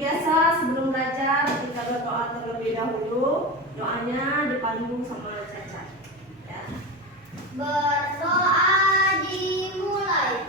biasa sebelum belajar kita berdoa terlebih dahulu. Doanya dipandu sama Caca. Ya. Berdoa dimulai.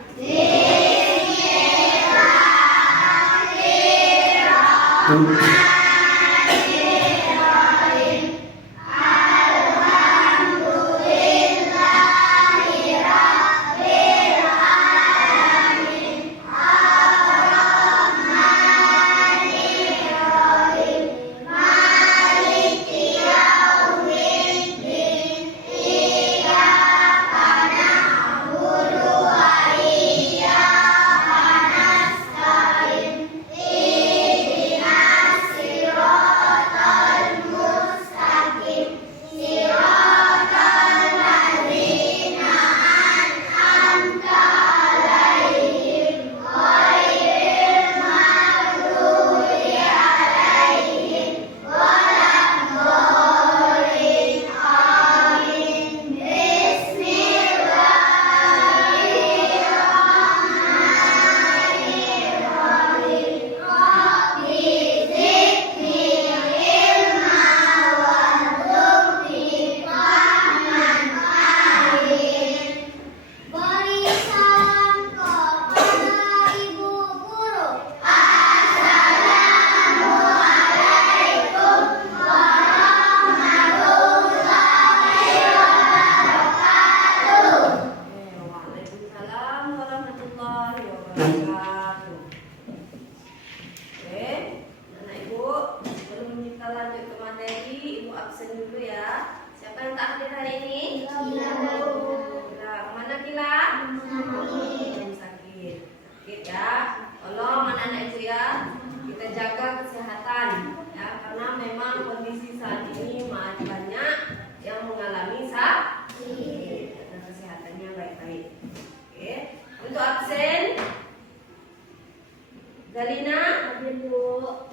Galina? Hadir, Bu.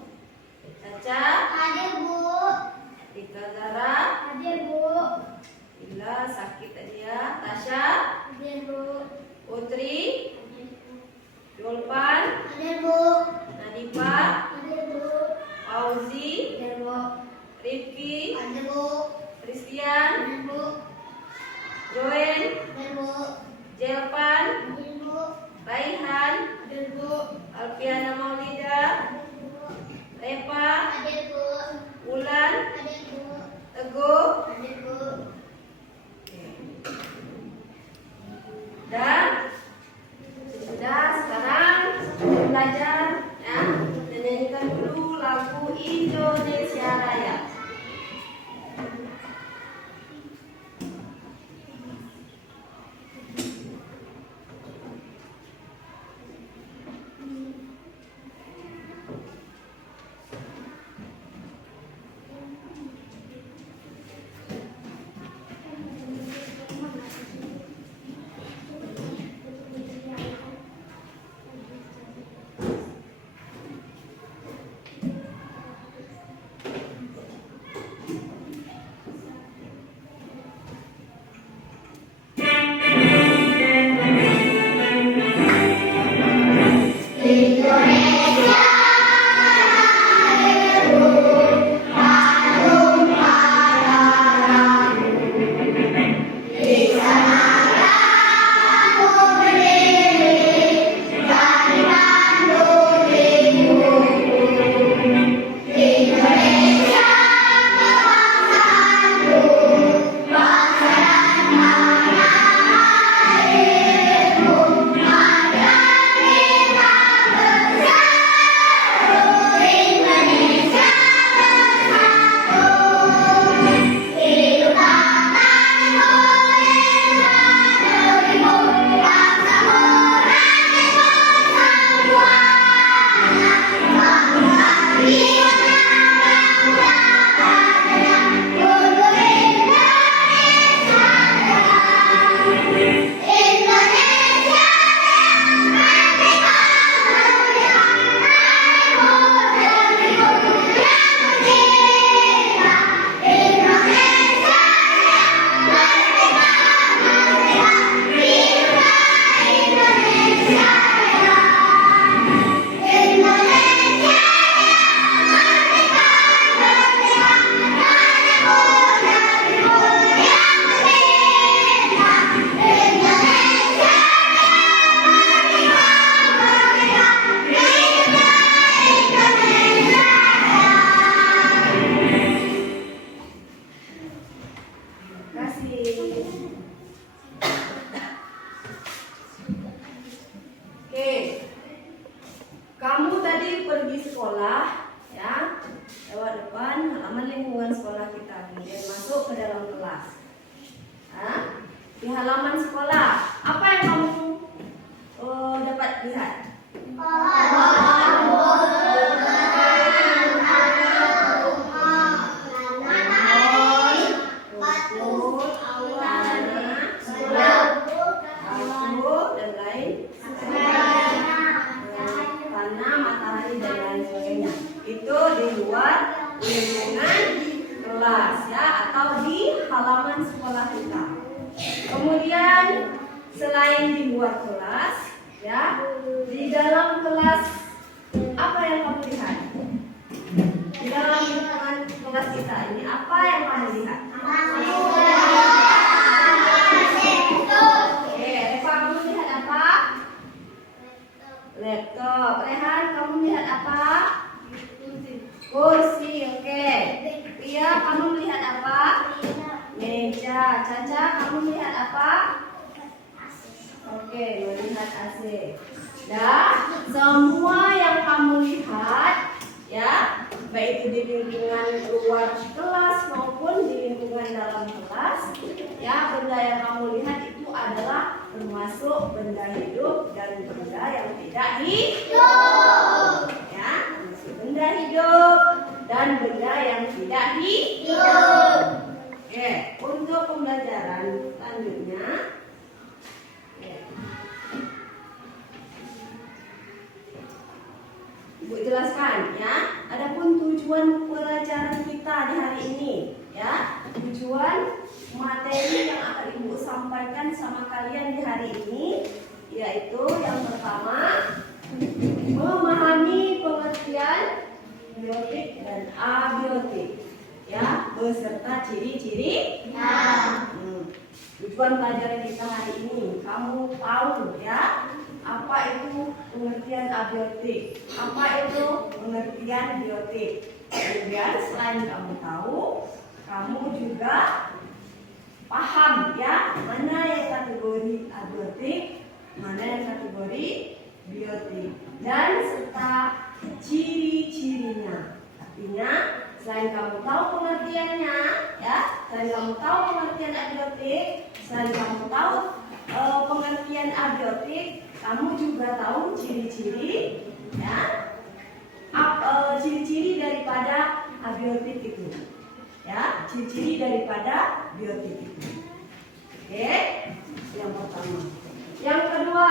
Caca? Hadir, Bu. Tika Zara? Hadir, Bu. Ila sakit tadi ya. Tasya? Hadir, Bu. Putri? Hadir, Bu. Yulpan? Hadir, Bu. Nadifa? Hadir, Bu. Fauzi? Hadir, Bu. Rifki? Hadir, Bu. Christian? Hadir, Bu. Joen? Hadir, Bu. Jelpan? Hadir, Bu. Raihan? Hadir, Bu. Alfiana Maulida? Reva? Hadir, Bu. Wulan? Hadir, Bu. Teguh? Hadir, Bu. Dan sudah sekarang belajar ya, dan nyanyikan dulu lagu Indonesia Raya. pergi sekolah, ya, lewat depan halaman lingkungan sekolah kita, kemudian masuk ke dalam kelas. Di halaman sekolah, apa yang kamu dapat lihat? Itu di luar lingkungan kelas, ya, atau di halaman sekolah kita. Kemudian selain di luar kelas, ya, di dalam kelas apa yang kamu lihat? Di dalam lingkungan kelas kita ini apa yang kamu lihat? Oke, Reva, kamu lihat apa? Laptop. Rehan, kamu lihat apa? Kursi. Oke. Pia, kamu melihat apa? Meja. Caca, kamu melihat apa? Oke, melihat AC. Dah, semua yang kamu lihat, ya, baik itu di lingkungan luar kelas maupun di lingkungan dalam kelas, ya, benda yang kamu lihat itu adalah termasuk benda hidup dan benda yang tidak hidup. Ya, termasuk benda hidup dan benda yang tidak hidup. Oke, untuk pembelajaran selanjutnya, Ibu jelaskan, ya. Adapun tujuan pelajaran kita di hari ini, ya, tujuan materi yang akan Ibu sampaikan sama kalian di hari ini, yaitu yang pertama, memahami pengertian biotik dan abiotik, ya, beserta ciri-ciri. Tujuan pelajaran kita hari ini, kamu tahu, ya, apa itu pengertian abiotik, apa itu pengertian biotik. Kemudian selain kamu tahu, kamu juga paham, ya, mana yang kategori abiotik, mana yang kategori biotik, dan serta ciri-cirinya. Artinya, selain kamu tahu pengertiannya, ya, selain kamu tahu pengertian abiotik, selain kamu tahu pengertian abiotik, kamu juga tahu ciri-ciri, ya, ciri-ciri daripada abiotik itu, ya, ciri-ciri daripada biotik itu. Oke, yang pertama. Yang kedua,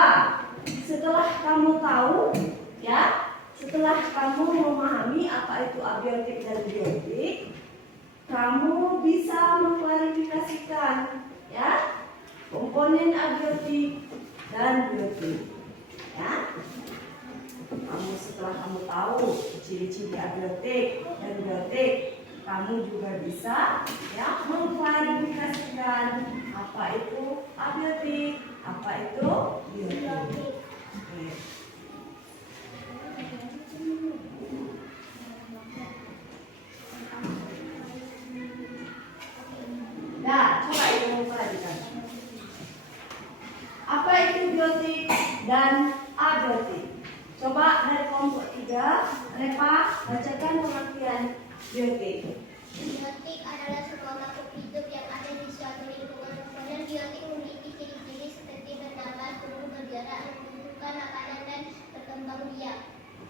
setelah kamu tahu, ya, setelah kamu memahami apa itu abiotik dan biotik, kamu bisa mengklarifikasikan, ya, komponen abiotik dan biotik, ya. Setelah kamu tahu ciri-ciri abiotik dan biotik, kamu juga bisa, ya, mengklarifikasikan apa itu abiotik, apa itu biotik. Oke. Nah, coba Ibu perhatikan. Apa itu biotik dan abiotik? Coba dari kelompok 3, Reva, bacakan pengertian biotik. Biotik adalah sebuah makhluk hidup yang ada di suatu lingkungan. Komponen biotik memiliki ciri-ciri seperti bernafas, tumbuh, bergerak, membutuhkan makanan, dan berkembang biak.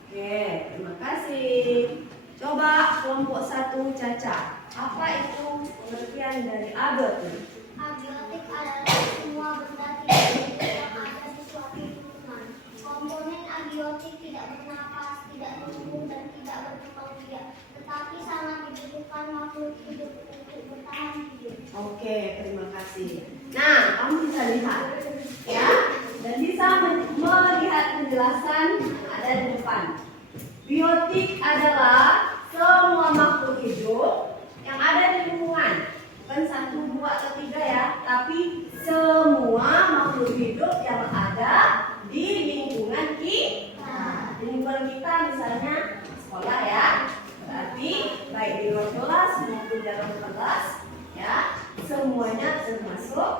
Oke, terima kasih. Coba kelompok 1, Caca. Apa itu pengertian dari abiotik? Abiotik adalah semua benda tidak hidup yang ada di suatu lingkungan. Komponen abiotik tidak bernapas, tidak tumbuh, dan tidak berkembang biak, tetapi sangat dibutuhkan makhluk hidup untuk bertahan hidup. Oke, terima kasih. Nah, kamu bisa lihat, ya, dan bisa melihat penjelasan ada di depan. Biotik adalah semua makhluk hidup yang ada di lingkungan. Bukan 1, 2, atau 3, ya, tapi semua makhluk hidup yang ada di lingkungan kita. Di lingkungan kita misalnya sekolah, ya, berarti baik di luar kelas maupun dalam kelas, ya, semuanya termasuk,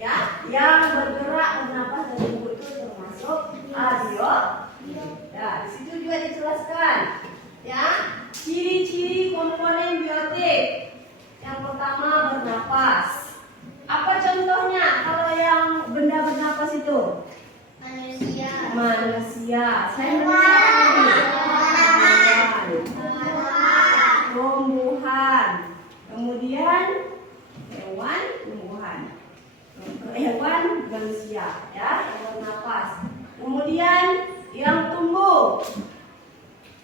ya, yang bergerak, bernapas, dan tumbuh itu termasuk abiotik. Ya, di situ juga dijelaskan manusia, ya, yang bernapas. Kemudian yang tumbuh.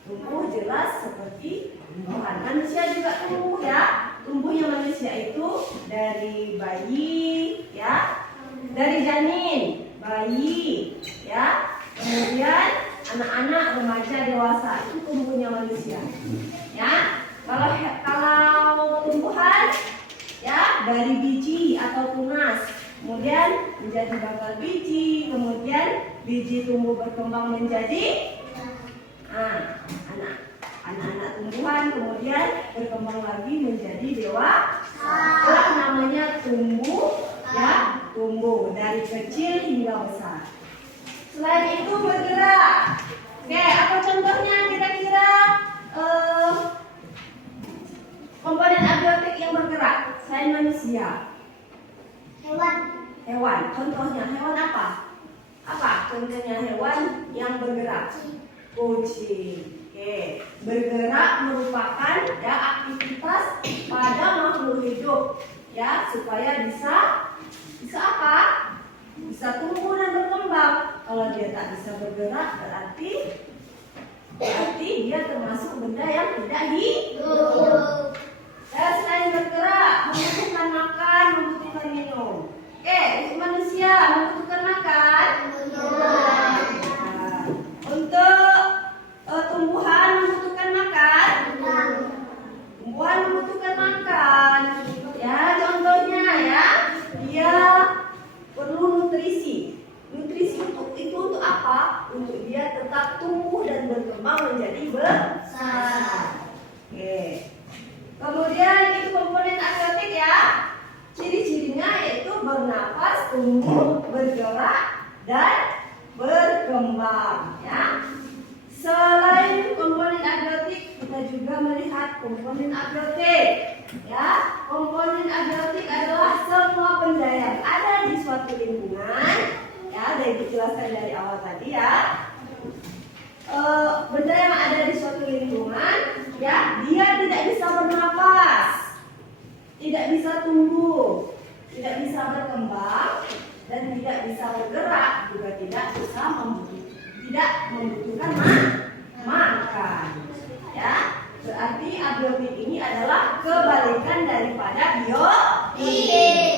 Tumbuh jelas seperti tumbuhan. Manusia juga tumbuh, ya. Tumbuhnya manusia itu dari bayi, ya, dari janin, bayi, ya, kemudian anak-anak, remaja, dewasa, itu tumbuhnya manusia, ya. Kalau tumbuhan, ya, dari biji atau tunas, kemudian menjadi bakal biji, kemudian biji tumbuh berkembang menjadi anak-anak tumbuhan, kemudian berkembang lagi menjadi dewasa. Itulah namanya tumbuh, ya, tumbuh dari kecil hingga besar. Selain itu bergerak. Oke, apa contohnya kira-kira komponen abiotik yang bergerak selain manusia? Hewan. Contohnya hewan apa? Apa contohnya hewan yang bergerak? Kucing. Oke, bergerak merupakan, ya, aktivitas pada makhluk hidup, ya, supaya bisa apa? Bisa tumbuh dan berkembang. Kalau dia tak bisa bergerak, berarti dia termasuk benda yang tidak hidup. Dan selain bergerak, membutuhkan makan, membutuhkan minum. Oke, untuk manusia membutuhkan makan. Untuk tumbuhan membutuhkan makan. Tumbuhan membutuhkan makan. Ya, contohnya, ya, dia perlu nutrisi. Nutrisi untuk apa? Untuk dia tetap tumbuh dan berkembang menjadi besar. Oke. Kemudian itu komponen abiotik, ya. Ciri-cirinya yaitu bernapas, tumbuh, bergerak, dan berkembang, ya. Selain komponen abiotik, kita juga melihat komponen abiotik, ya. Komponen abiotik adalah semua benda yang ada di suatu lingkungan, ya, dari dijelaskan dari awal tadi, ya. Benda yang ada di suatu lingkungan, ya, dia tidak bisa bernapas, tidak bisa tumbuh, tidak bisa berkembang, dan tidak bisa bergerak, juga tidak membutuhkan makan, ya. Berarti abiotik ini adalah kebalikan daripada biotik.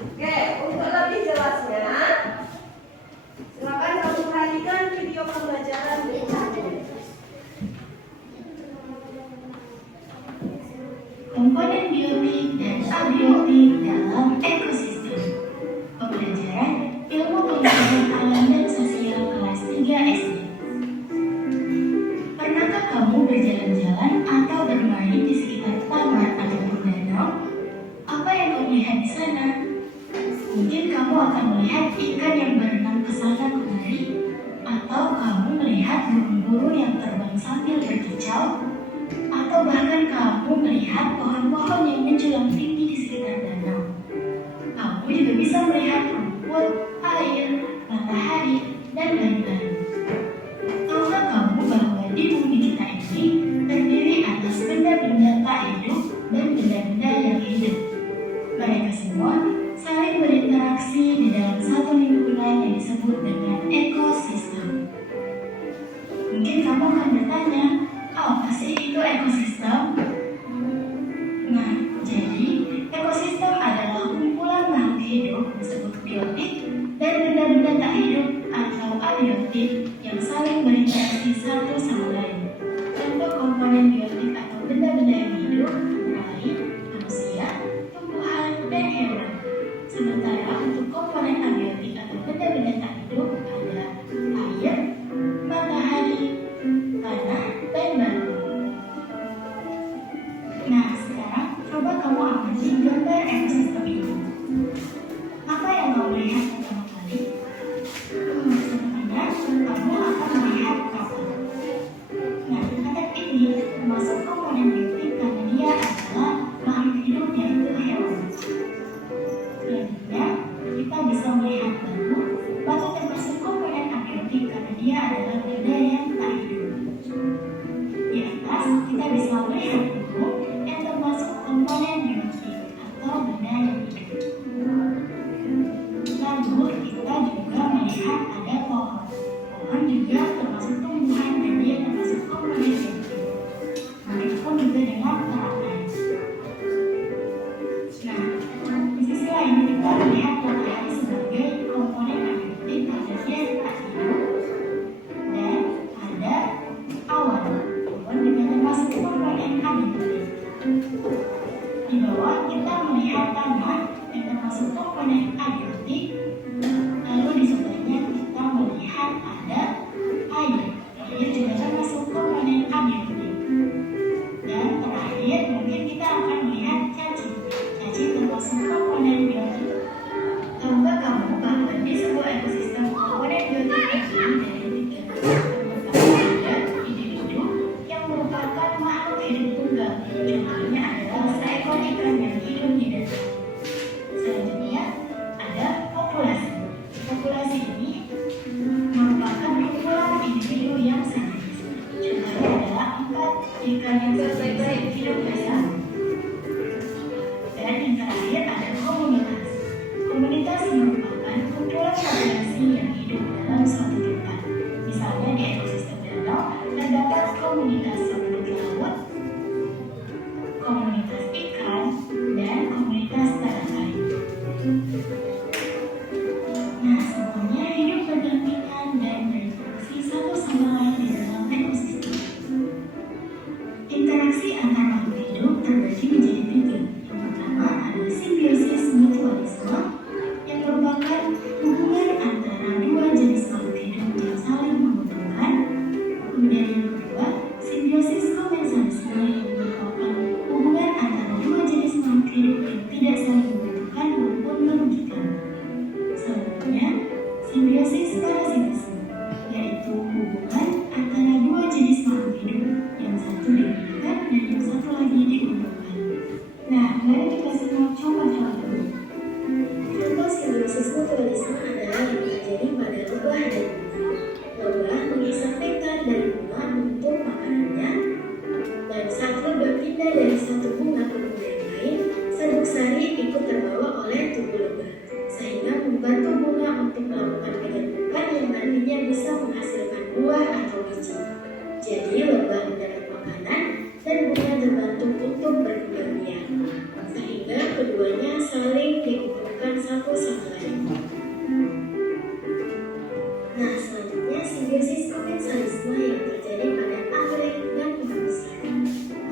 Oke, untuk lebih jelasnya, silakan kamu perhatikan video pembelajaran berikutnya. Komponen biotik dan abiotik dalam ekosistem. Pembelajaran ilmu pengetahuan alam dan sosial kelas 3 SD. Pernahkah kamu berjalan-jalan atau bermain di sekitar taman ataupun danau? Apa yang kamu lihat di sana? Mungkin kamu akan melihat ikan yang berenang ke sana kemari, atau kamu melihat burung-burung yang terbang sambil berkicau, atau bahkan kamu melihat pohon-pohon yang menjulang tinggi di sekitar danau. Kamu juga bisa melihat rumput, air, matahari, dan lain-lain. Tahukah kamu bahwa di bumi kita ini terdiri atas benda-benda tak hidup dan benda-benda yang hidup? Mereka semua saling berinteraksi di dalam satu lingkungan yang disebut dengan ekosistem. Mungkin kamu akan bertanya, apa sih itu ekosistem? Nah, jadi ekosistem adalah kumpulan makhluk hidup disebut biotik dan benda-benda tak hidup atau abiotik yang saling berinteraksi satu sama lain. Contoh komponen biotik atau benda-benda yang hidup mulai manusia, tumbuhan, dan hewan. Sementara untuk komponen abiotik atau benda-benda tak hidup ada air, matahari, tanah, dan batu. Nah, sekarang coba kamu amati gambar ekosistem ini. Apa yang kamu lihat pertama kali? Sebenarnya kamu akan melihat kapal. Nah, kapal ini termasuk komponen biotik karena dia adalah makhluk hidup yaitu hewan. Selanjutnya, kita bisa melihat batu. Batu termasuk komponen abiotik karena dia adalah benda yang tak hidup. Di atas, kita bisa melihat burung yang termasuk komponen biotik atau benda yang hidup. Lalu, Contohnya adalah seekor ikan yang hidup di danau. Selanjutnya ada populasi. Populasi ini merupakan kumpulan individu yang sama. Contohnya adalah 4 ikan yang hidup bersama. Dan yang terakhir ada komunitas. Komunitas merupakan kumpulan populasi yang hidup dalam suatu tempat. Misalnya di ekosistem danau terdapat komunitas rumput laut, komunitas ikan, dan komunitas tanah air. Nah, semuanya hidup berdampingan dan berinteraksi satu sama lain di dalam ekosistem. Interaksi antar makhluk hidup terbagi menjadi 3. Yang pertama ada simbiosis mutualisme, yang merupakan hubungan antara dua jenis makhluk hidup yang saling menguntungkan. Kemudian yang kedua, simbiosis komensalisme, yang merupakan hubungan antara dua jenis makhluk hidup yang tidak saling menguntungkan maupun merugikan. Selanjutnya, simbiosis parasitisme, yaitu hubungan antara dua jenis makhluk hidup yang satu dirugikan dan yang satu lagi diuntungkan. Nah, mari kita simak contoh-contoh dulu. Contoh simbiosis mutualisme adalah yang terjadi pada lebah dan bunga. Lebah menghisap nektar dari bunga untuk makanannya, dan saat lebah pindah dari satu bunga ke bunga yang lain, serbuk sari ikut terbawa oleh tubuh lebah, sehingga membantu bunga untuk melakukan penyerbukan yang nantinya bisa menghasilkan buah atau biji. Jadi lebah mendapat makanan dan bunga terbantu untuk berkembang biak, sehingga keduanya saling diuntungkan satu sama lain. Nah, selanjutnya simbiosis komensalisme yang terjadi pada anggrek dan pohon besar.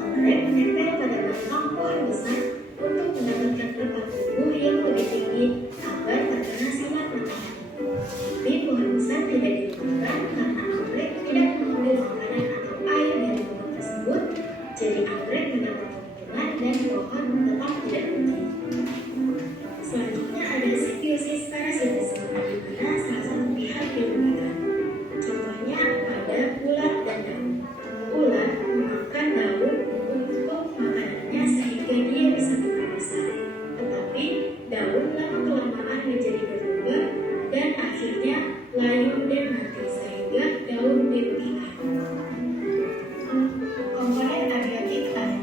Anggrek menempel pada batang pohon besar untuk mendapatkan letak tubuh yang lebih tinggi agar terkena sinar matahari. Tapi pohon besar tidak diuntungkan karena anggrek tidak mengambil makanan atau air dari pohon tersebut, jadi anggrek mendapat keuntungan dan pohon tetap tidak rugi. Selanjutnya ada simbiosis parasitisme, di mana salah satu pihak dirugikan. Contohnya pada ulat dan daun. Ulat memakan daun untuk makanannya sehingga dia bisa tumbuh besar. Tetapi daun lama-kelamaan menjadi berlubang dan akhirnya layu dan mati sehingga daun dirugikan. Komponen abiotik ada.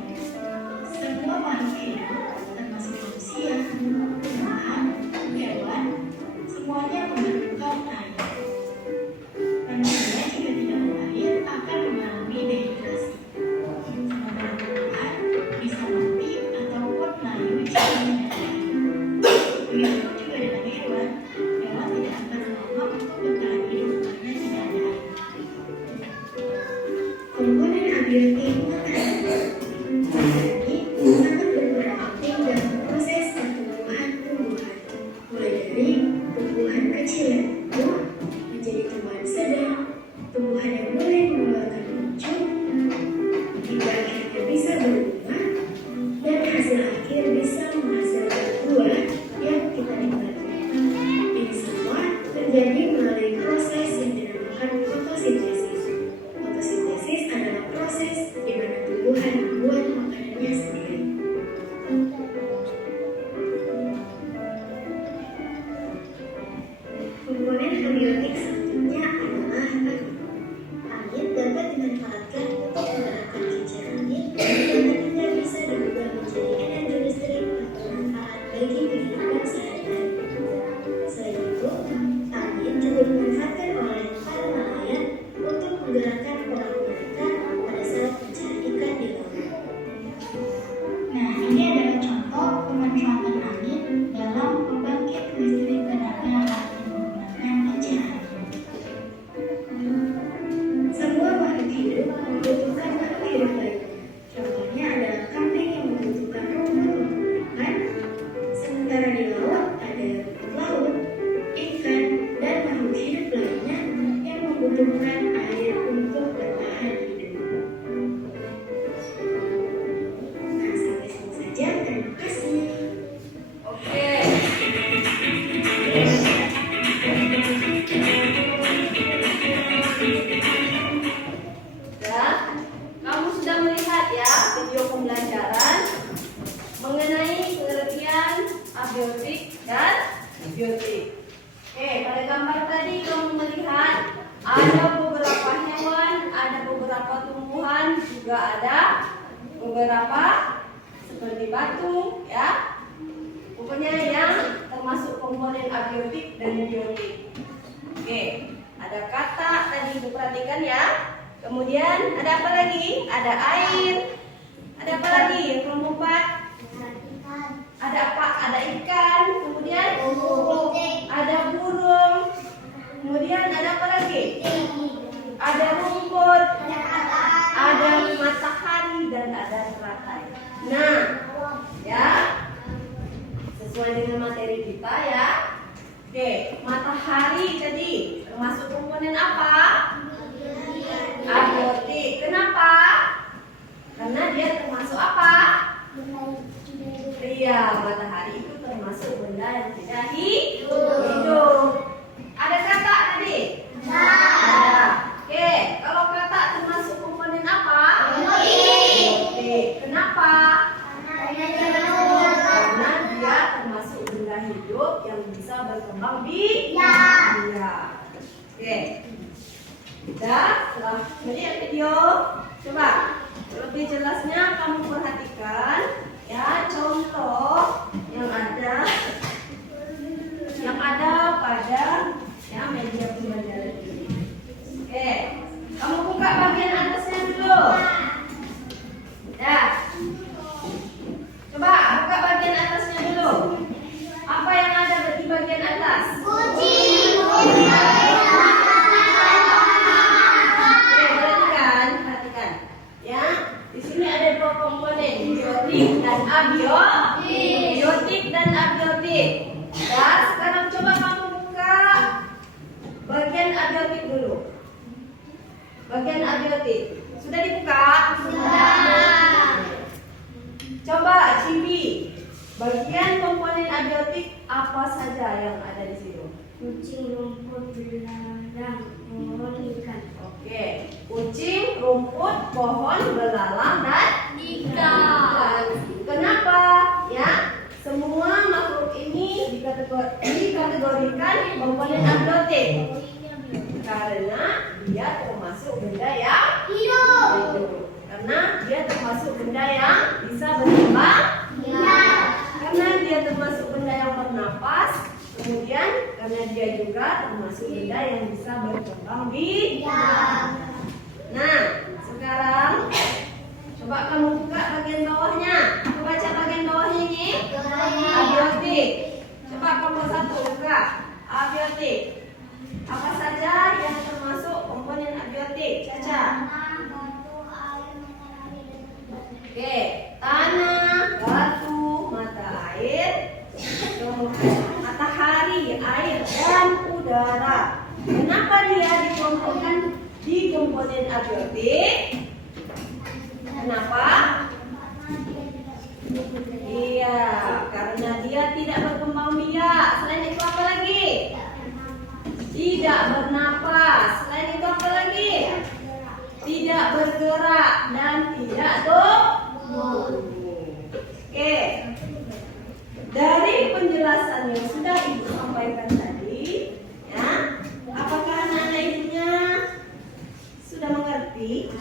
Semua makhluk hidup, termasuk manusia, juga ada beberapa seperti batu, ya. Pokoknya yang termasuk komponen abiotik dan biotik. Oke, ada kata tadi Ibu perhatikan ya. Kemudian ada apa lagi? Ada air. Ada apa lagi? Yang kelompok 4. Ada apa? Ada ikan. Kemudian ada burung. Kemudian ada apa lagi? Ada rumput. Ada matahari dan ada teratai. Nah, ya. Sesuai dengan materi kita ya. Oke, matahari tadi termasuk komponen apa? Abiotik. Kenapa? Karena dia termasuk apa? Iya, matahari itu termasuk benda yang tidak hidup. Ada kata tadi? Ada. Oke, kalau kata termasuk komponen apa? Abiotik. Kenapa? Karena dia termasuk benda hidup yang bisa berkembang biak. Oke. Sudah, setelah melihat video, coba lebih jelasnya kamu perhatikan ya contoh yang ada pada ya media pembelajaran ini. Oke, kamu buka bagian atasnya dulu. Ya. Coba buka bagian atasnya dulu. Apa yang ada di bagian atas? Kucing. Perhatikan. Ya, di sini ada dua komponen, biotik dan abiotik. Biotik dan abiotik. Ya, sekarang coba kamu buka bagian abiotik dulu. Bagian abiotik. Sudah dibuka? Sudah. Coba Cibi, bagian komponen abiotik apa saja yang ada di situ? Kucing, rumput, belalang, pohon, ikan. Oke, kucing, rumput, pohon, belalang, dan ikan. Kenapa? Ya, semua makhluk ini dikategorikan komponen abiotik karena dia termasuk benda yang hidup. Karena dia termasuk benda yang bisa berkembang. Karena dia termasuk benda yang bernapas. Kemudian karena dia juga termasuk benda yang bisa berkembang biak. Nah, sekarang coba kamu buka bagian bawahnya. Aku baca bagian bawahnya ini. Abiotik. Coba kamu satu buka. Abiotik. Apa saja yang termasuk komponen abiotik? Caca. Oke, tanah, batu, mata air, matahari, air, dan udara. Kenapa dia dikelompokkan di komponen abiotik? Kenapa? Iya, karena dia tidak berkembang biak. Selain itu apa lagi? Tidak bernapas. Selain itu apa lagi? Tidak bergerak dan tidak tumbuh. Oke. Dari penjelasan yang sudah Ibu sampaikan tadi, ya, apakah anak-anak ibunya sudah mengerti?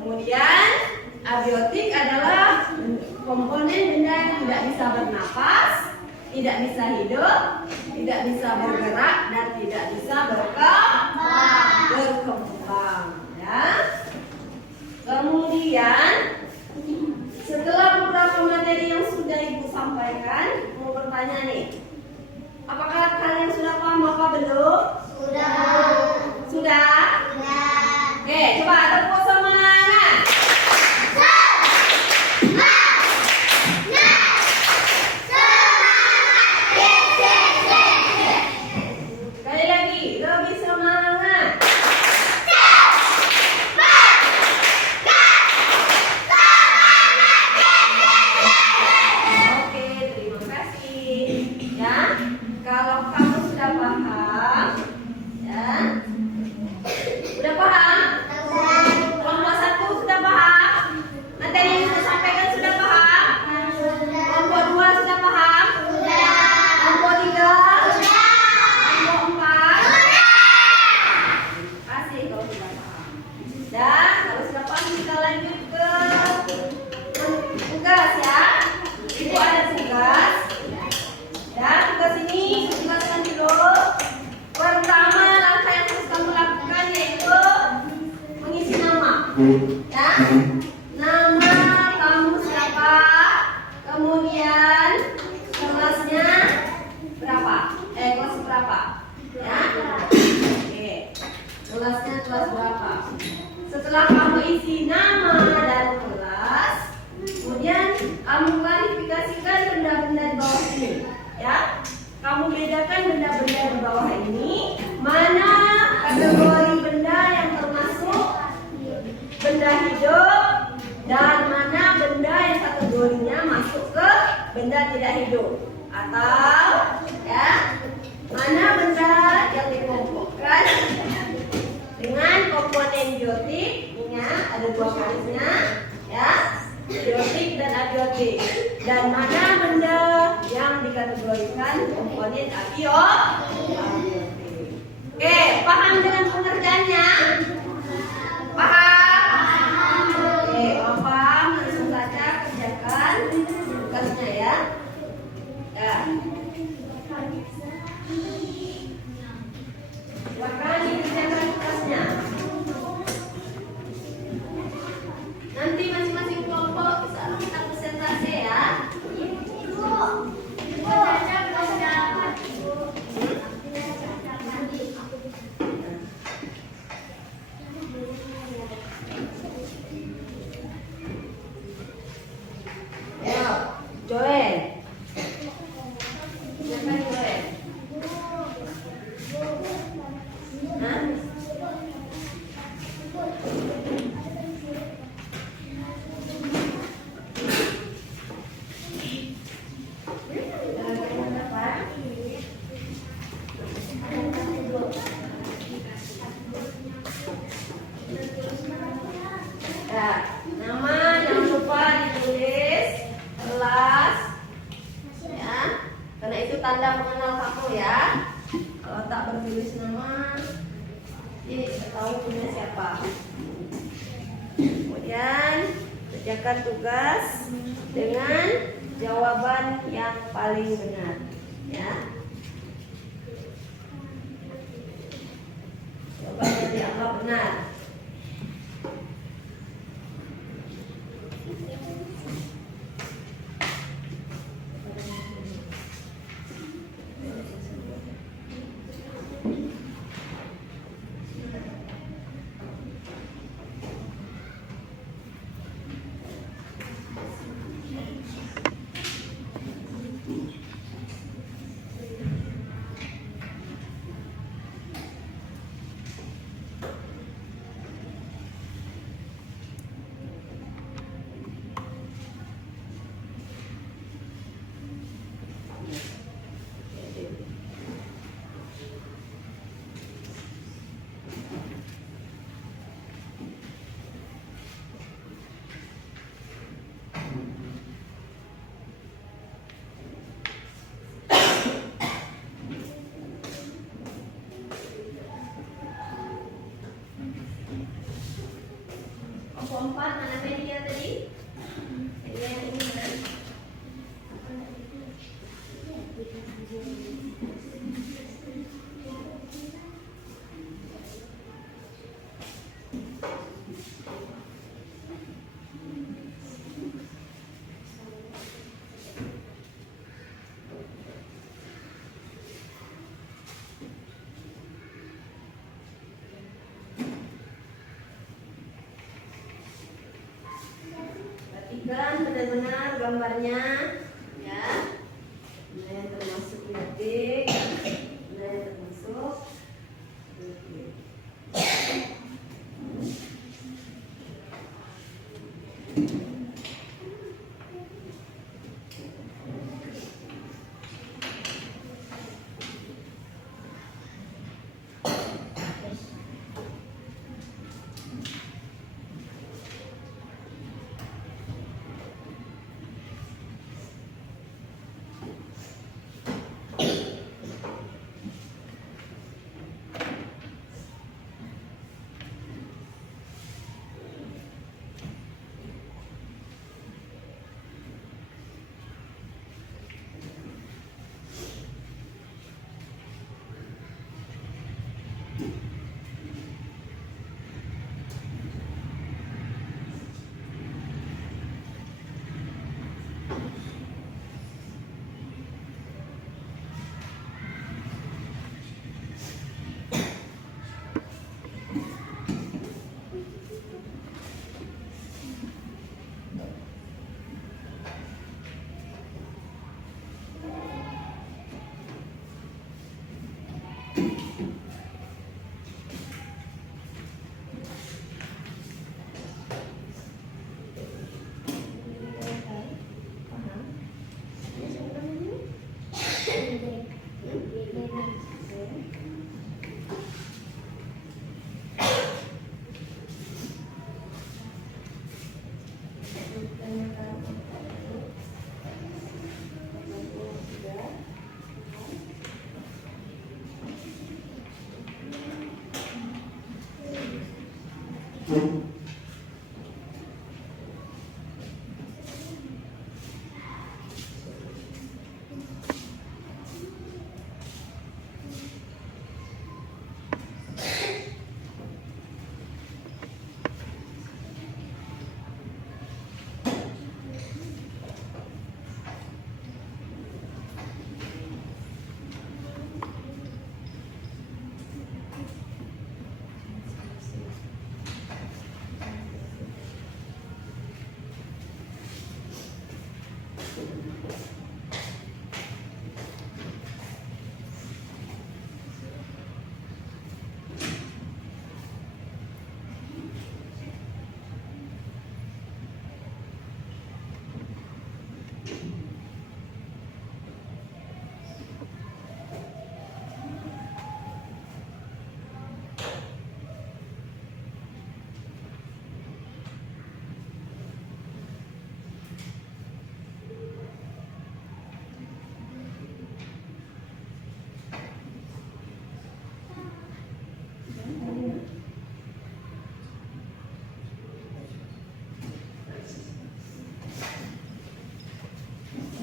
Kemudian abiotik adalah komponen benda yang tidak bisa bernapas, tidak bisa hidup, tidak bisa bergerak, dan tidak bisa berkembang. Ya. Kemudian setelah beberapa materi yang sudah Ibu sampaikan, mau bertanya nih, apakah kalian sudah paham apa belum? Sudah. Sudah? Oke, coba tepuk semangat. Sekali lagi, lebih semangat. Oke, terima kasih. Ya, kalau kamu sudah paham, ya, udah paham? Kelompok 1 sudah paham? Materi yang sudah sampaikan sudah paham? Kelompok 2 sudah paham? Kelompok 3? Kelompok 4? Kasih kalau sudah paham. Dan kalau sudah paham kita lanjut ke tugas ya. Ibu ada tugas. Dan tugas ini tugaskan dulu. Pertama langkah yang harus kamu lakukan yaitu mengisi nama. Ya, nama kamu siapa, kemudian kelasnya berapa, kelas berapa, ya, oke, kelasnya kelas berapa. Setelah kamu isi nama dan kelas, kemudian kamu klarifikasikan benda-benda di bawah ini, ya. Kamu bedakan benda-benda di bawah ini, mana kategori benda yang termasuk benda hidup dan mana benda yang kategorinya masuk ke benda tidak hidup, atau ya mana benda yang dikelompokkan dengan komponen biotik. Ingat ada dua garisnya, ya, biotik dan abiotik. Dan mana benda yang dikategorikan komponen abiotik. Oke, paham dengan pengerjaannya? Paham? Oke, kalau paham langsung saja kerjakan tugasnya ya. Ya. Silakan dikerjakan tugasnya. Nanti masing-masing kelompok bisa kita presentasi ya. Joel. Siapa Joel? Hah? Ya, nama jangan lupa ditulis, kelas, ya, karena itu tanda mengenal kamu ya. Kalau tak bertulis nama, jadi tahu punya siapa. Kemudian kerjakan tugas dengan jawaban yang paling benar, ya. Jawaban yang dianggap benar. 4 mana media tadi? Media yang ini kan? Perhatikan benar-benar gambarnya, ya. Mana yang termasuk detik, mana yang termasuk detik.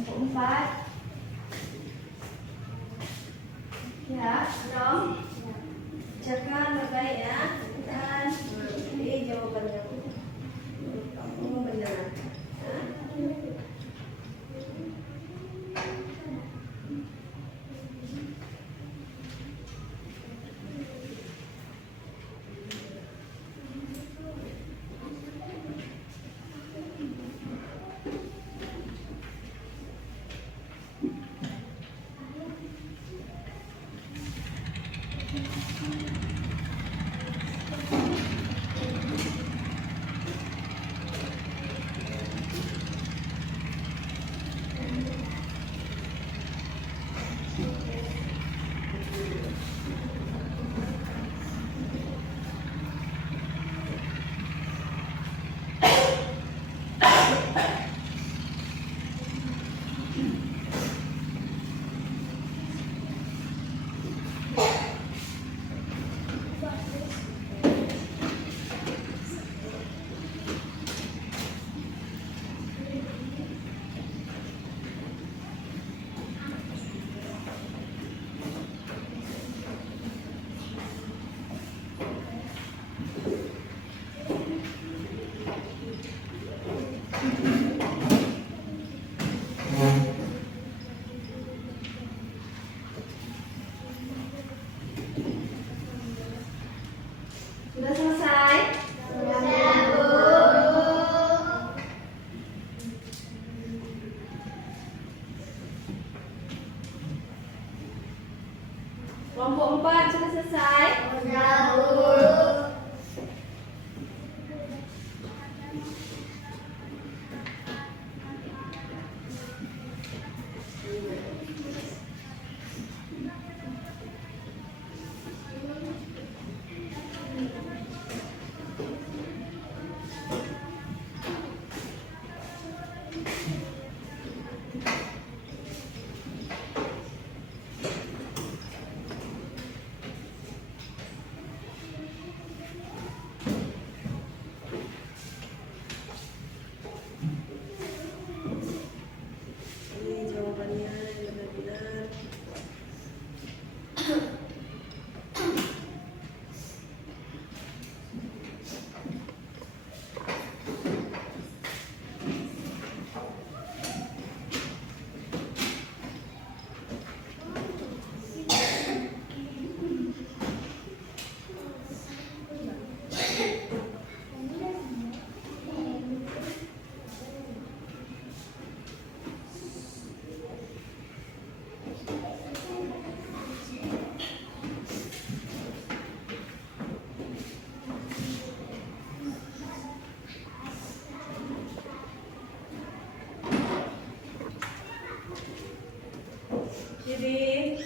Empat. Ya, dong. Bacakan baik-baik ya. Dan ini jawabannya. Kamu benar. Ya. Kelompok 4 sudah selesai? Sudah, Bu. Ini jawabannya yang benar-benar. Jadi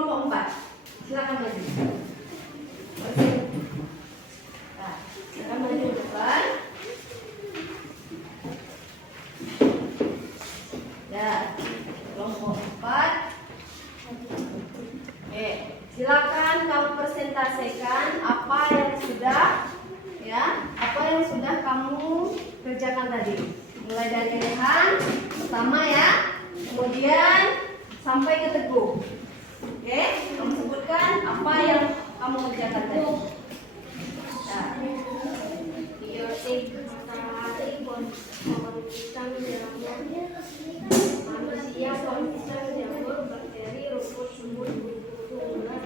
kelompok 4. Silakan maju. Nah, silakan maju ke depan. Ya, kelompok 4. Oke, silakan kamu presentasikan apa yang sudah kamu kerjakan tadi. Mulai dari Rehan pertama ya, kemudian sampai ke Teguh. Oke, kamu sebutkan apa yang kamu kerjakan tadi. Nah. Biotik matahari konsisten jamur, manusia konsisten jamur, bakteri, rumput, semut, bulu, ular.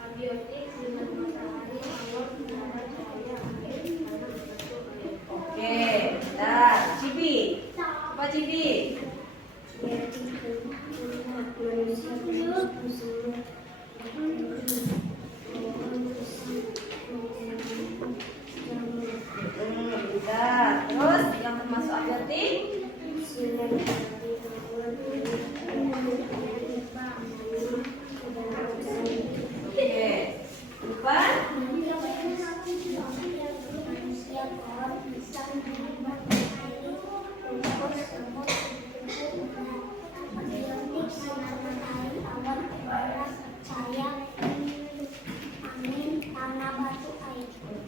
Abiotik dengan matahari, awan, udara, cahaya, air, tanah, bentuk air. Oke, nah, Cibi. Apa Cibi? Bisa. Terus yang termasuk abiotik? Oke. Depan?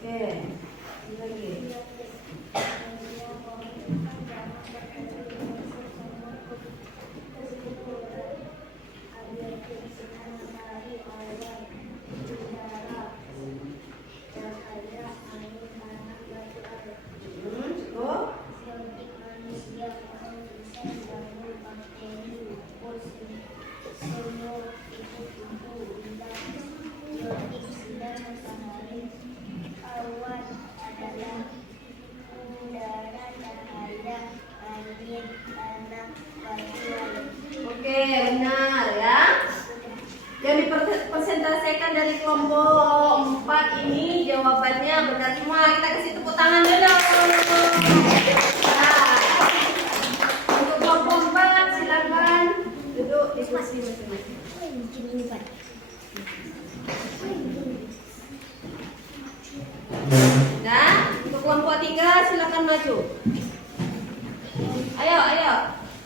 Oke. Ini lagi. Cukup. Oke, benar ya. Yang dipresentasikan dari kelompok 4 ini jawabannya benar semua. Kita kasih tepuk tangan dulu. Nah, untuk kelompok 4 silakan duduk di kursi masing-masing. Nah, untuk kelompok 3 silakan maju. Ayo.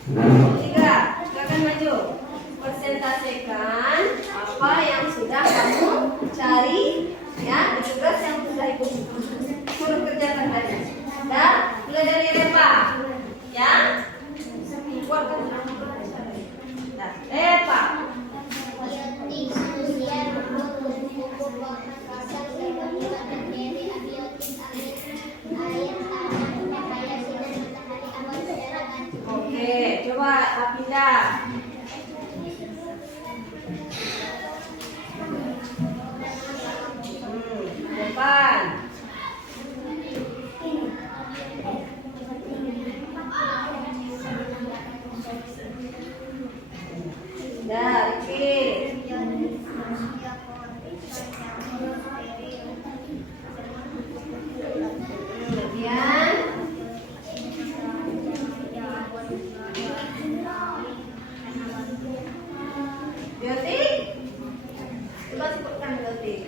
Kelompok 3, silakan maju. Presentasikan apa yang sudah kamu cari ya, tugas yang sudah ibu suruh kerjakan tadi. Nah, mulai dari Repa ya. Buatkan nama. Nah, Repa. Abiotik manusia, rumput, pupuk, warna kasar, bakteri, abiotik, air, tanah, cahaya, sinar matahari, awan, udara, dan Oke, coba pindah. Depan. Nah, Riki. Kemudian biotik. Coba sebutkan biotik.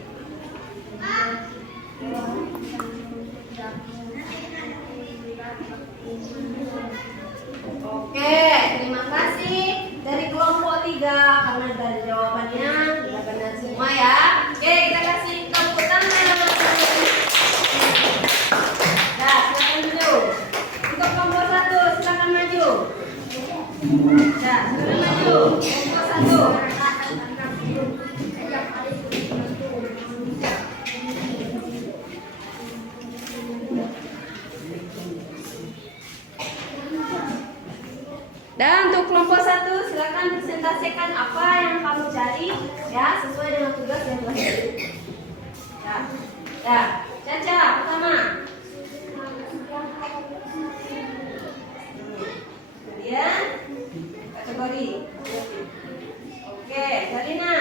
Oke, terima kasih dari kelompok 3 karena dari jawabannya sudah benar semua ya. Oke, kita kasih tepuk tangan. Nah, silakan dulu. Untuk kelompok 1 silakan maju. Nah, silakan maju. Kelompok 1. Dan untuk kelompok 1 silakan presentasikan apa yang kamu cari ya sesuai dengan tugas yang telah diberi. Ya, Caca pertama. Kemudian kategori. Oke, Zarina.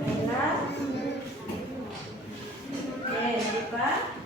Baiklah. Oke, Dipa.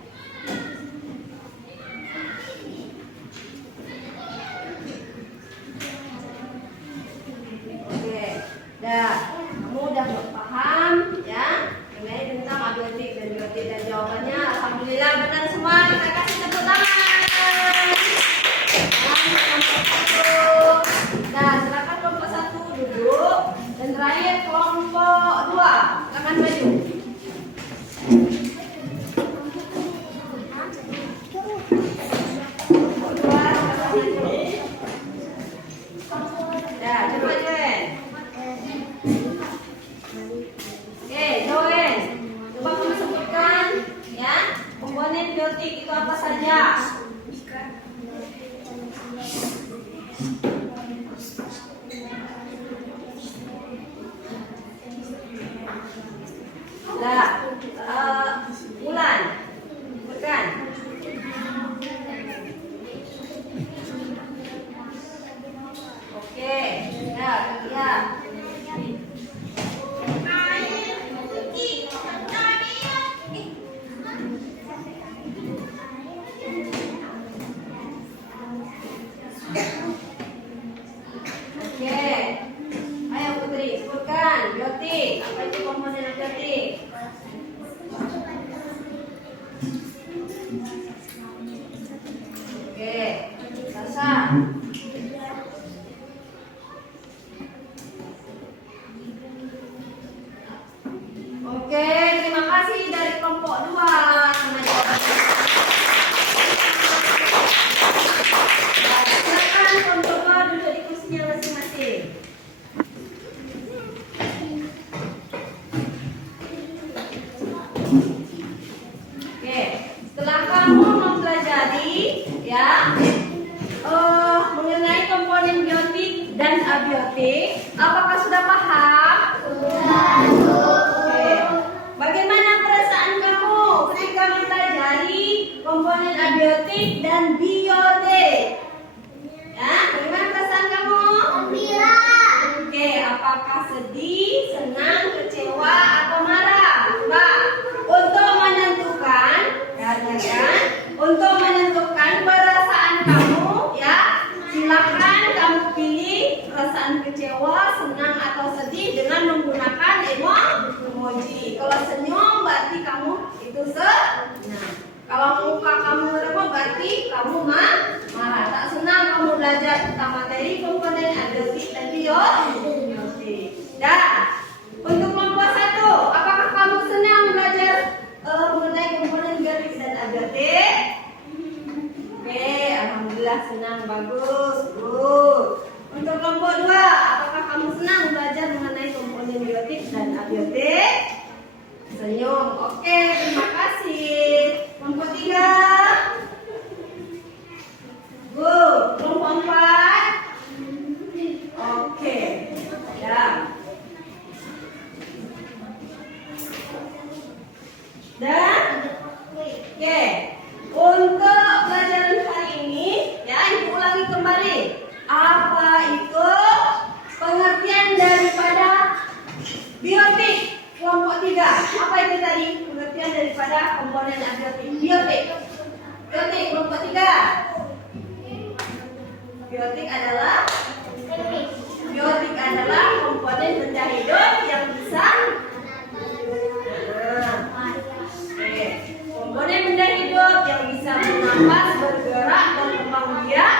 Ya, coba Joen. Oke, Joen. Coba kamu sebutkan ya, komponen biotik itu apa saja? Nah, Bulan, sebutkan. Oke, ya, ya. Oke, ayo Putri, sebutkan biotik. Apa itu komponen biotik? Oke, Sasa. Oke, terima kasih dari kelompok 2 sama jawabannya. Silakan kelompok 2 duduk di kursinya masing-masing. Oke, setelah kamu mempelajari ya mengenai komponen biotik dan abiotik, apakah sudah paham? Oke. Bagaimana perasaan kamu ketika mempelajari komponen abiotik dan biotik? Ya, bagaimana perasaan kamu? Gembira. Oke, apakah sedih, senang, kecewa, atau marah? Coba untuk menentukan, katakan, untuk menentukan perasaan kamu, ya, silakan kamu pilih perasaan kecewa, senang, atau sedih dengan menggunakan emoji. Kalau senyum berarti kamu itu senang. Kalau muka kamu meremuk berarti kamu marah. Tak senang kamu belajar tentang materi komponen abiotik dan biotik. Dan untuk kelompok 1, apakah kamu senang belajar mengenai komponen biotik dan abiotik? Oke, alhamdulillah senang, bagus, good. Untuk kelompok 2, apakah kamu senang belajar mengenai komponen biotik dan abiotik? Senyum. Oke, terima kasih. Kelompok 3. Good. Kelompok 4. Oke. Ya. Dan oke. Untuk pelajaran hari ini, ya, Ibu ulangi kembali. Apa itu pengertian daripada biotik? Kelompok 3. Apa itu tadi pengertian daripada komponen abiotik? Biotik. Biotik kelompok 3. Biotik adalah komponen benda hidup yang bisa oke. Komponen benda hidup yang bisa bernafas, bergerak, berkembang biak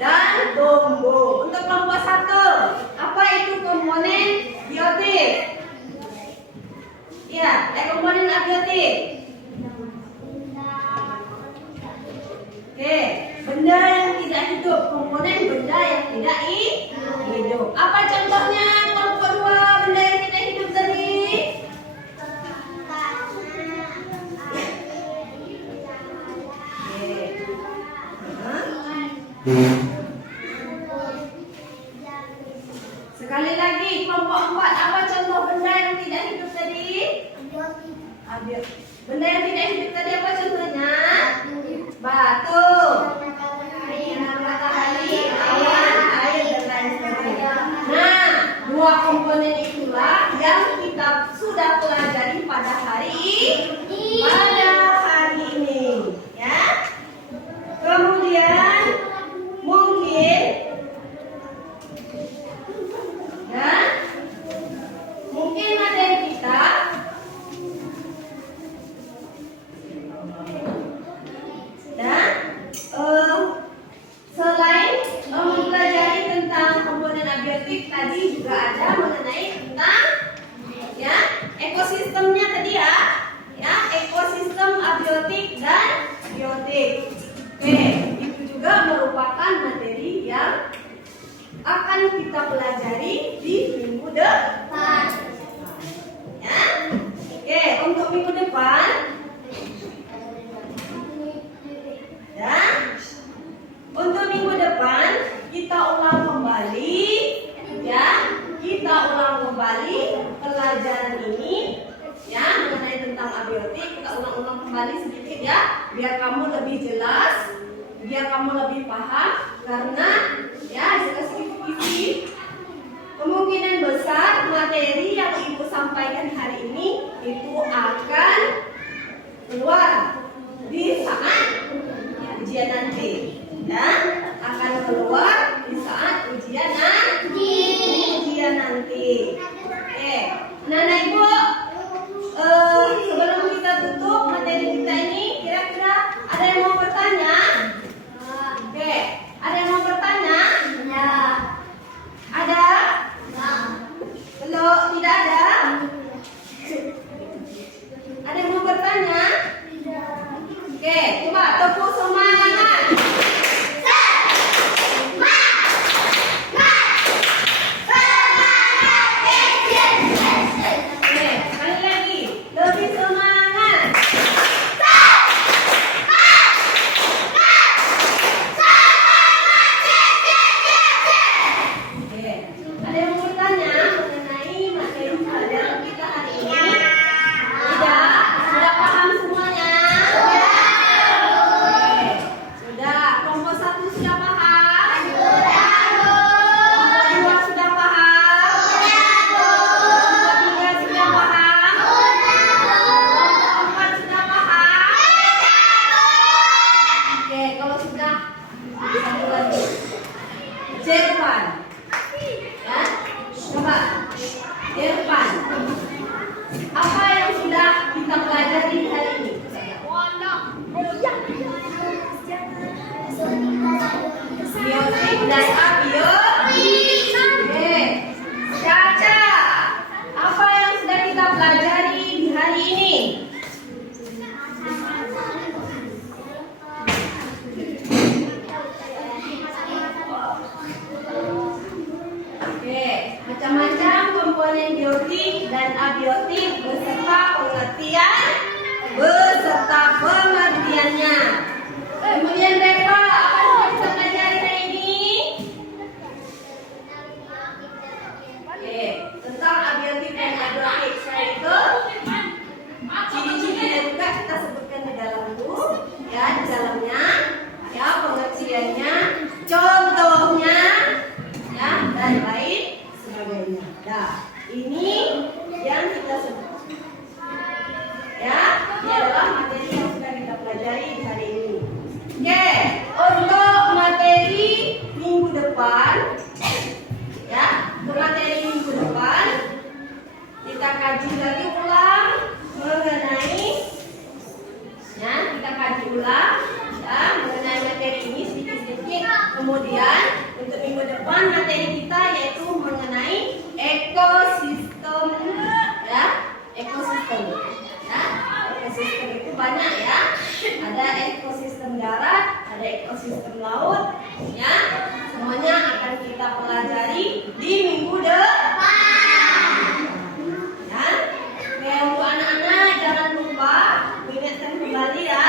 dan tumbuh. Untuk kelompok 1, apa itu komponen biotik? Ya, komponen abiotik. Oke, benda yang tidak hidup, komponen benda yang tidak hidup. Apa contohnya kelompok 2 benda yang tidak hidup tadi? Sekali lagi, kelompok 4, apa contoh benda yang tidak hidup tadi? Abiotik. Benda yang tidak hidup tadi apa contohnya? Batu, sinar matahari, awan, air, dan lain sebagainya. Nah, 2 komponen itulah yang kita sudah pelajari pada hari ini. Ya. Kemudian mungkin materi kita dan selain mempelajari tentang komponen abiotik tadi juga ada mengenai tentang ya ekosistemnya tadi ya ekosistem abiotik dan biotik. Oke, itu juga merupakan akan kita pelajari di minggu depan. Ya. Oke, untuk minggu depan ya. Untuk minggu depan kita ulang kembali ya. Kita ulang kembali pelajaran ini ya, mengenai tentang abiotik. Kita ulang-ulang kembali sedikit ya, biar kamu lebih jelas, biar kamu lebih paham. Karena ya, jelas kisi kemungkinan besar materi yang ibu sampaikan hari ini itu akan keluar di saat ujian nanti ya, akan keluar di saat ujian nanti. Oke, anak-anak ibu, sebelum kita tutup materi kita ini, kira-kira ada yang mau bertanya? Oke, ada yang mau bertanya? Ya. Ada? Belum, tidak ada? Ada yang mau bertanya? Oke, coba tepuk semangat. Apa yang sudah kita pelajari hari ini? Biotik dan abiotik. Oke. Caca, apa yang sudah kita pelajari di hari ini? Oke, macam-macam komponen biotik dan abiotik beserta pengertiannya. Kemudian Reva, apa yang sudah kita pelajari hari ini? Oke, tentang abiotik dan abiotik. Selain itu, ciri-cirinya juga kita sebutkan di dalam buku, ya, di dalamnya, ya, pengertiannya, contohnya, ya, dan lain sebagainya. Nah, ini yang kita sebut. Ya, ini adalah materi yang sudah kita pelajari di hari ini. Oke, untuk materi minggu depan, ya, untuk materi minggu depan kita kaji lagi ulang mengenai, ya, kita kaji ulang, ya, mengenai materi ini sedikit-sedikit. Kemudian untuk minggu depan materi kita yaitu mengenai ekosistem, ya, ekosistem. Ya, ekosistem itu banyak ya. Ada ekosistem darat, ada ekosistem laut, ya. Semuanya akan kita pelajari di minggu depan. Ya. Oke, untuk anak-anak jangan lupa ingatkan kembali ya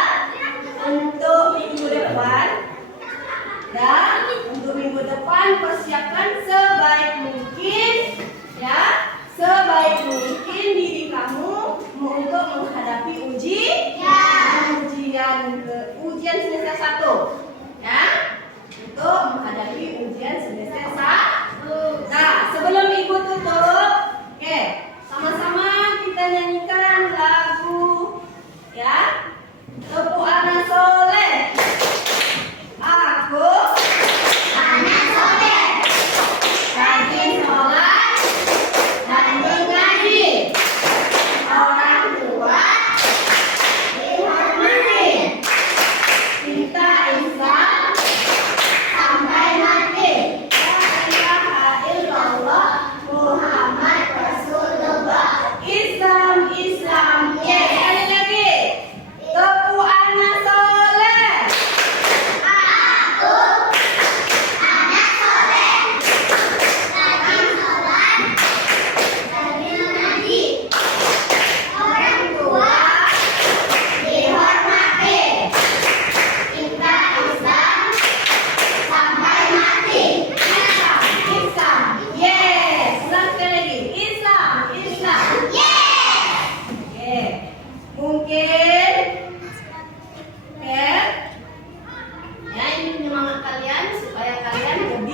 untuk minggu depan. Dan untuk minggu depan persiapkan sebaik mungkin, ya, sebaik mungkin diri kamu untuk menghadapi ujian semester 1, ya, untuk menghadapi ujian semester 1. Nah, sebelum ibu tutup, oke, sama-sama kita nyanyikan lagu, ya, Tepuk Anak Soleh. Aku anak soleh, rajin sholat dan mengaji, orang tua dihormati, cinta Islam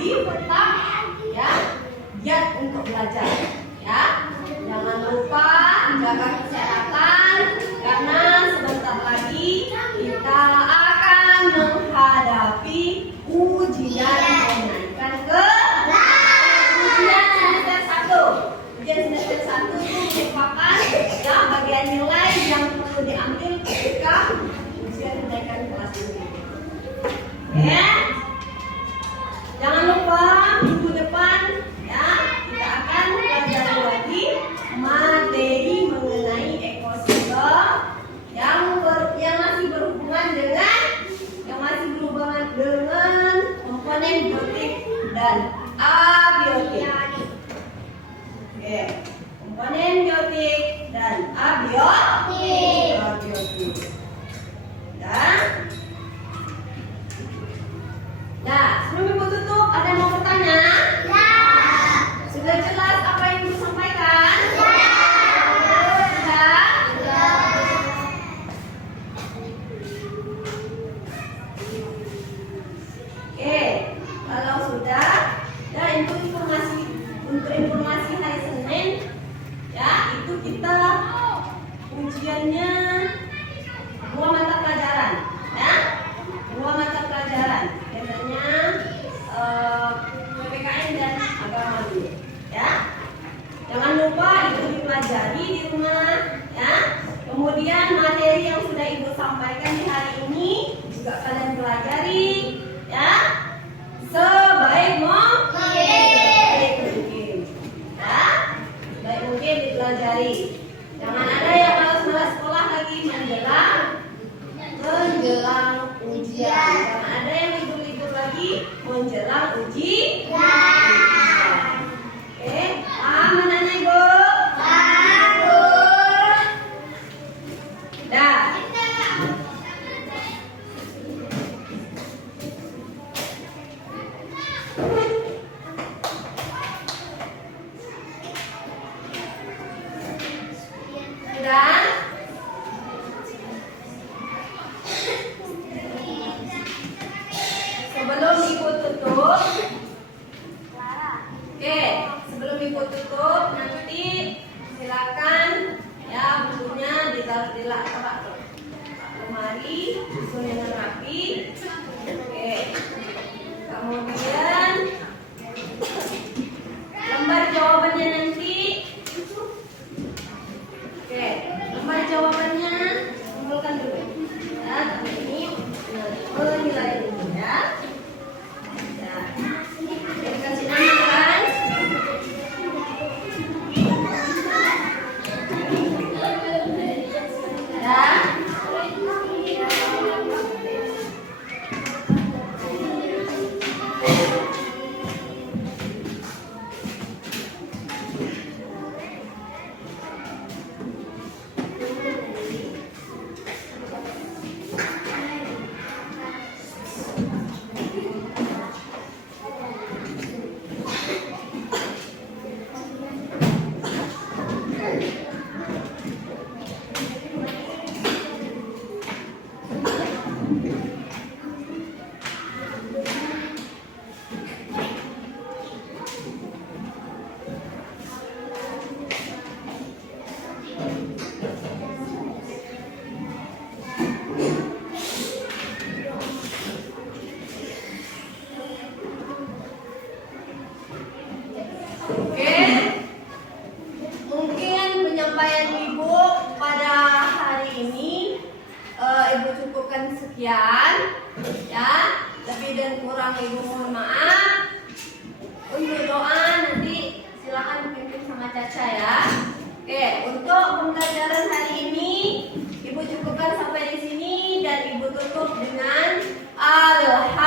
lagi tetap ya giat untuk belajar ya. Jangan lupa jaga kesehatan karena sebentar lagi kita akan menghadapi ujian kenaikan ujian semester 1. Ujian semester 1 itu merupakan ya bagian nilai yang perlu diambil ketika ujian kenaikan kelas ini. Ya. Jangan lupa minggu depan ya kita akan pelajari lagi materi mengenai ekosistem yang masih berhubungan dengan komponen biotik dan abiotik. Oke, komponen biotik dan abiotik. Dan nah, sebelum Ibu tutup, ada yang mau bertanya? Ya. Sudah jelas apa yang Ibu sampaikan? Ya. Sudah? Ya. Oke, kalau sudah, ya untuk informasi hari Senin, ya itu kita ujiannya 2 mata pelajaran, ya 2 mata pelajaran. Biasanya PPKN dan agama dulu, ya. Jangan lupa itu dipelajari di rumah, ya. Kemudian materi yang sudah Ibu sampaikan di hari ini juga kalian pelajari, ya. Sebaik mungkin, ya. Sebaik mungkin dipelajari. Jangan ada yang malas-malas sekolah lagi menjelang ujian. Jangan ada yang libur-libur lagi menjelang ujian. Oke, paham menanya Ibu? Paham Bu. Dah. Sudah? Sebelum Ibu tutup, sebelum Ibu tutup nanti silakan ya bukunya ditaruh di lemari, susun dengan rapi. Oke, kemudian lembar jawabannya nanti. Oke, lembar jawabannya kumpulkan dulu. Ya, tapi ini menilai dulu ya. Kasih nama kan? Ya. Oke, mungkin penyampaian Ibu pada hari ini Ibu cukupkan sekian, ya. Lebih dan kurang Ibu mohon maaf. Untuk doa nanti silakan dipimpin sama Caca ya. Oke, untuk pembelajaran hari ini Ibu cukupkan sampai di sini dan Ibu tutup dengan alhamdulillah.